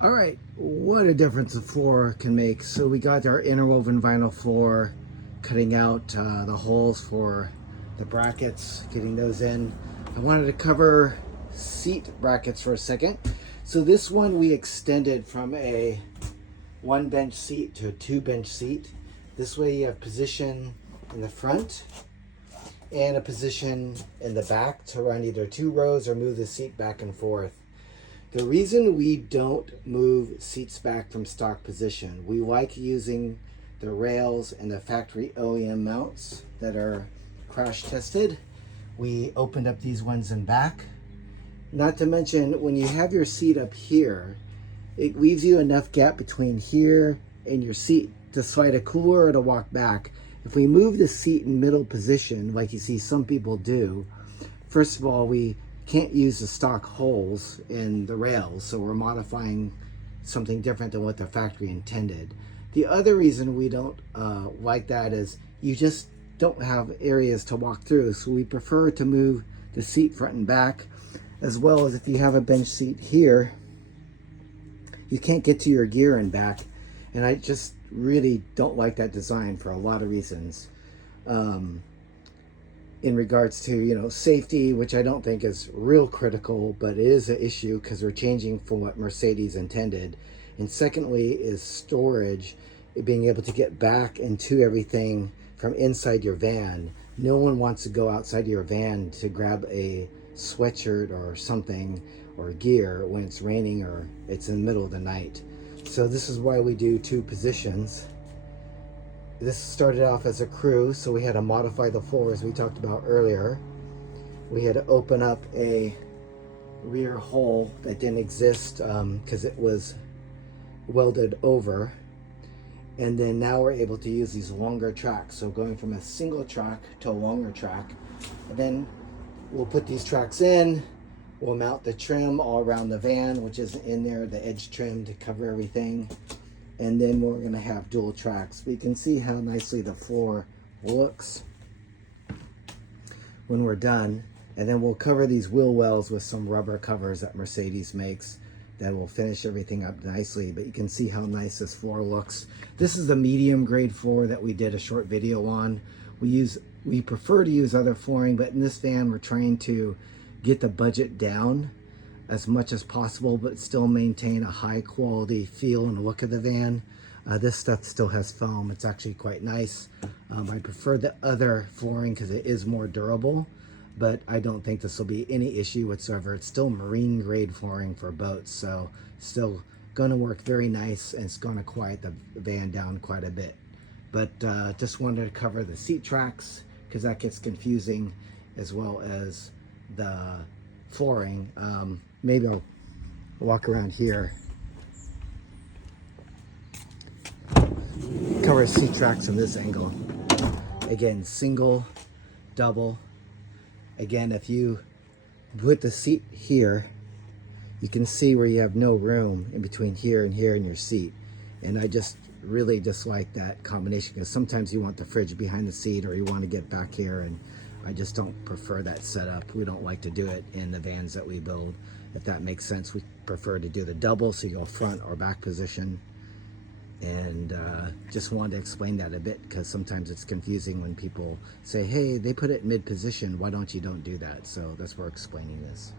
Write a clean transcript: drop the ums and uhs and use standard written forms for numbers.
All right, what a difference the floor can make. So we got our interwoven vinyl floor, cutting out the holes for the brackets, getting those in. I wanted to cover seat brackets for a second. So this one we extended from a 1 bench seat to a 2 bench seat. This way you have position in the front and a position in the back to run either 2 rows or move the seat back and forth. The reason we don't move seats back from stock position, we like using the rails and the factory OEM mounts that are crash tested. We opened up these ones in back. Not to mention, when you have your seat up here, it leaves you enough gap between here and your seat to slide a cooler or to walk back. If we move the seat in middle position, like you see some people do, first of all, we can't use the stock holes in the rails, so we're modifying something different than what the factory intended. The other reason we don't like that is you just don't have areas to walk through, so we prefer to move the seat front and back, as well as if you have a bench seat here, you can't get to your gear and back, and I just really don't like that design for a lot of reasons. In regards to, you know, safety, which I don't think is real critical, but it is an issue because we're changing from what Mercedes intended. And secondly is storage, being able to get back into everything from inside your van. No one wants to go outside your van to grab a sweatshirt or something or gear when it's raining or it's in the middle of the night. So this is why we do 2 positions. This started off as a crew, so we had to modify the floor as we talked about earlier. We had to open up a rear hole that didn't exist because it was welded over. And then now we're able to use these longer tracks. So going from a single track to a longer track. And then we'll put these tracks in. We'll mount the trim all around the van, which is in there, the edge trim to cover everything. And then we're going to have dual tracks. We can see how nicely the floor looks when we're done. And then we'll cover these wheel wells with some rubber covers that Mercedes makes that will finish everything up nicely. But you can see how nice this floor looks. This is the medium grade floor that we did a short video on. We prefer to use other flooring, but in this van we're trying to get the budget down as much as possible, but still maintain a high quality feel and look of the van. This stuff still has foam. It's actually quite nice. I prefer the other flooring because it is more durable, but I don't think this will be any issue whatsoever. It's still marine grade flooring for boats, so still going to work very nice, and it's going to quiet the van down quite a bit. But just wanted to cover the seat tracks because that gets confusing, as well as the flooring. Maybe I'll walk around here. Cover seat tracks from this angle. Again, single, double. Again, if you put the seat here, you can see where you have no room in between here and here in your seat. And I just really dislike that combination because sometimes you want the fridge behind the seat or you want to get back here, and I just don't prefer that setup. We don't like to do it in the vans that we build. If that makes sense, we prefer to do the double, so you go front or back position. And just wanted to explain that a bit because sometimes it's confusing when people say, hey, they put it in mid position, why don't you do that? So that's why we're explaining this.